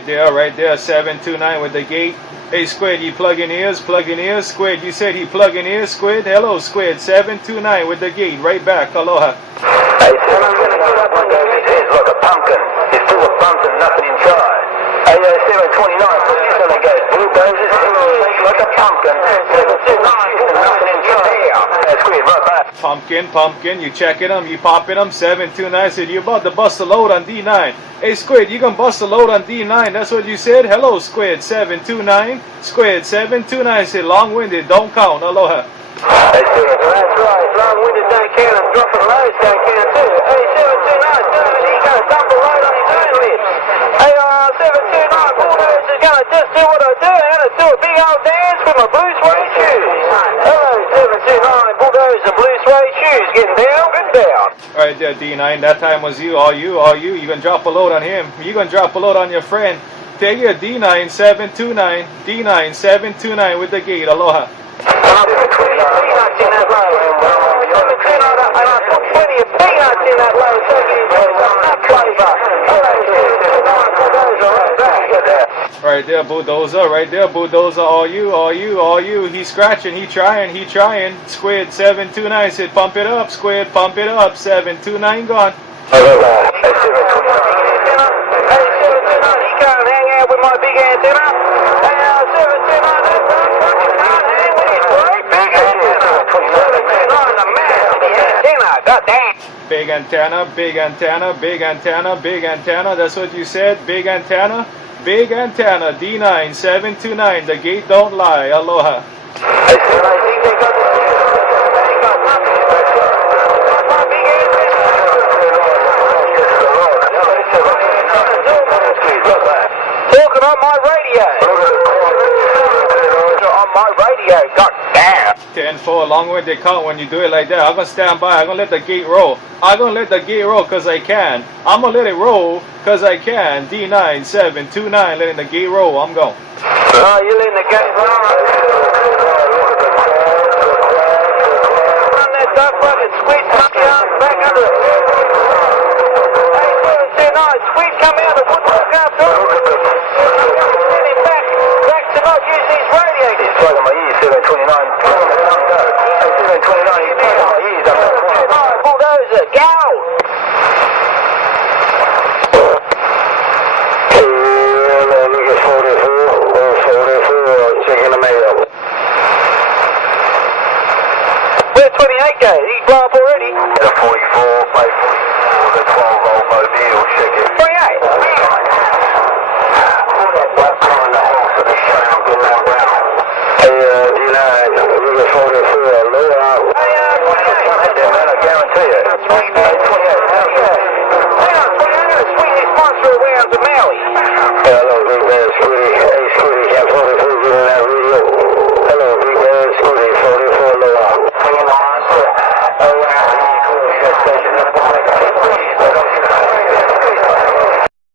Right there, 729 with the gate. Hey, Squid, you plugging ears, Squid, you said he plugging ears, Squid. Hello, Squid, 729 with the gate, right back, aloha. Hey, son, I'm going to put up on those. It's like a pumpkin. It's full of bumps and nothing inside. Hey, 729, put this on and goes, bulldozers, like a pumpkin. 729, full of nothing inside. Squid, right back. Pumpkin, you checking them, you popping them, 729, said you about to bust a load on D9. Hey, Squid, you gonna bust a load on D9, that's what you said? Hello, Squid, 729. Squid, 729, said long-winded, don't count, aloha. Hey, that's right, long-winded don't count, and dropping loads don't count too. Hey, 729, he's gonna dump a load on his own lips. Hey, 729, bulldozer's gonna just do what I do, I'm gonna do a big old dance with my blue suede shoes. Hello, 729, bulldozer, blue suede shoes, getting down, good down. Right there, D9, that time was you, all you gonna drop a load on him, you gonna drop a load on your friend. Take your D9, 729, D9, 729 with the gate, aloha. And I put 20 peanuts in that load. And I put plenty of peanuts in that load so you can get some nut flavor. Right there, bulldozer, all you. He's scratching, he trying. Squid, 729 said pump it up, Squid, pump it up, 729 gone. Hey, 729, he can't hang out with my big antenna. Hey, 729, can't hang with his great big antenna. 729, the man with the antenna, goddamn. Big antenna, that's what you said, big antenna, D9, 729, the gate don't lie, aloha. Hey, son, I think they got nothing. My big antenna. Talking on my radio. On my radio, goddamn. 10-4, long-winded count when you do it like that. I'm gonna stand by, I'm gonna let the gate roll. Cause I can. I'm gonna let it roll cause I can. D9, 729, letting the gate roll, I'm going. Oh, you letting the gate roll? Run that duck fucking squid, back under it.